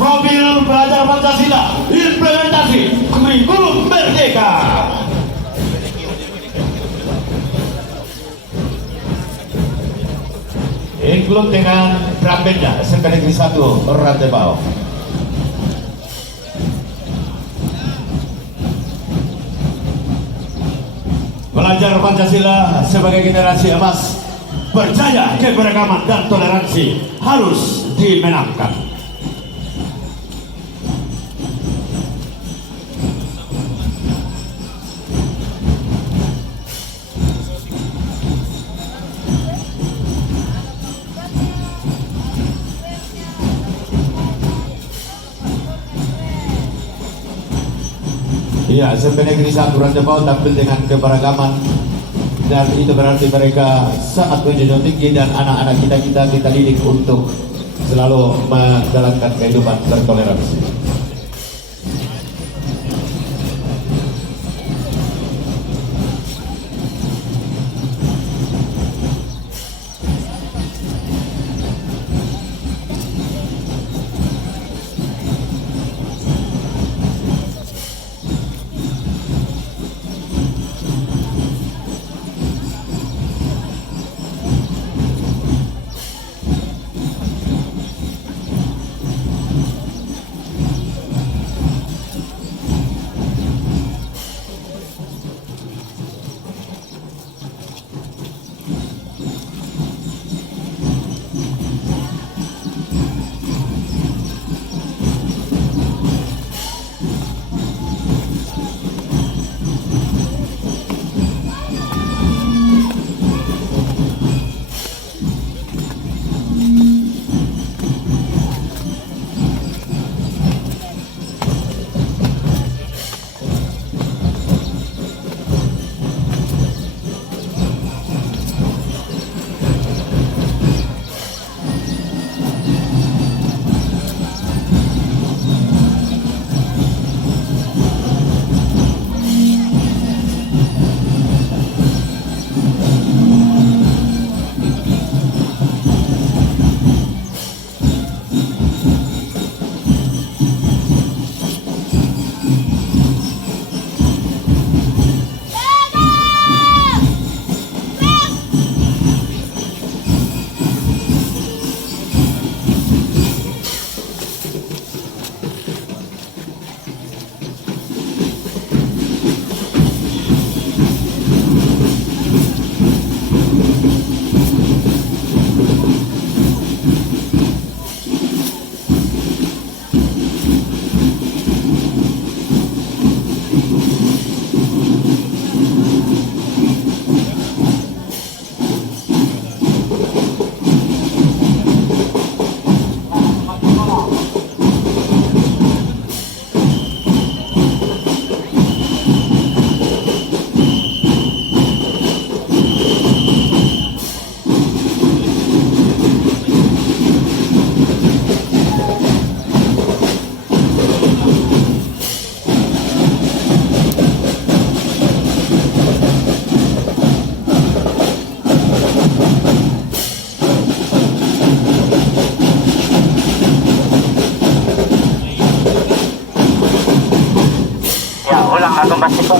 Profil belajar Pancasila, implementasi kurikulum merdeka. Include dengan Prabenda SMK Negeri 1 Rantai Bawah. Belajar Pancasila sebagai generasi emas, percaya keberagaman dan toleransi harus dimenangkan. Ya, SMP Negeri 1 Rantai Bawah tampil dengan keberagaman, dan itu berarti mereka sangat menjunjung tinggi, dan anak-anak kita didik untuk selalu menjalankan kehidupan bertoleransi. Ako masih po.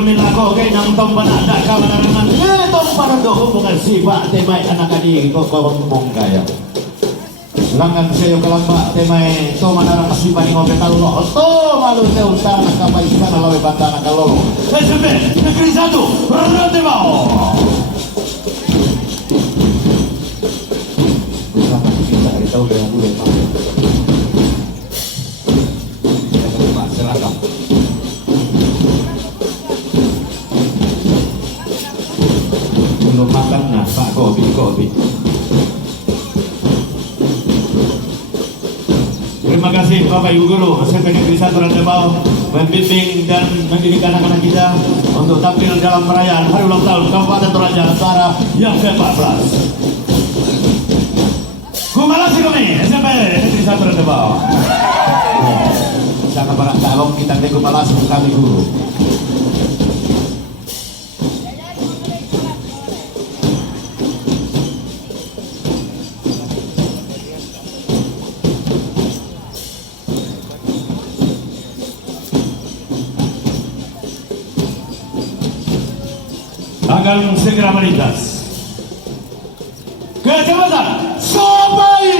Milako kay nang tong panada ka manarangan itong parado hubungan siba temay anak adi ko kawang kaya langan sayo kalamba temay to manarang kasiba ni ngobe talulo to malu te utang nakabay ka na lawe banda nakalolo SMP Negeri 1 Rantebao bersama kita tahu dengan gue Pak seragam belum makan nah Pak kopi terima kasih Bapak Ibu Guru SMP Negeri 1 Rantebao membimbing dan mendidik anak-anak kita untuk tampil dalam perayaan Hari Ulang Tahun Kabupaten Toraja Utara yang ke-14. Kumalasi kami SMP Negeri 1 Rantebao. Sangat barang calon kita ke kumalasi kami guru. Akan segera melintas Kecamatan Sopai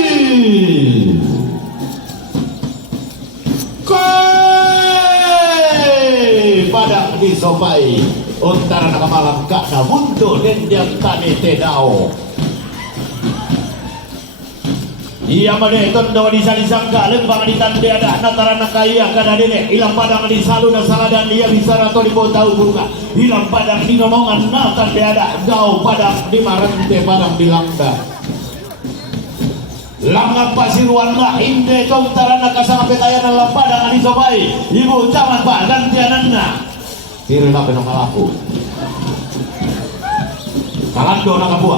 Padang di Sopai Untara Nakamalang Kakna Buntu Nendiang Tani Tedao Iya made tondo di salisangka lembang di tande ada natarana kaya kada dele ilang padang di salu dan saladan dia bisa rato di botau buka ilang padang di nonongan natan de ada gau padang di marante padang di langda langat pasiruan ma inde tong tarana kasang petayan dalam padang di Sobai ibu camat pak dan tianana kiri lah penong kalaku kalando nakapua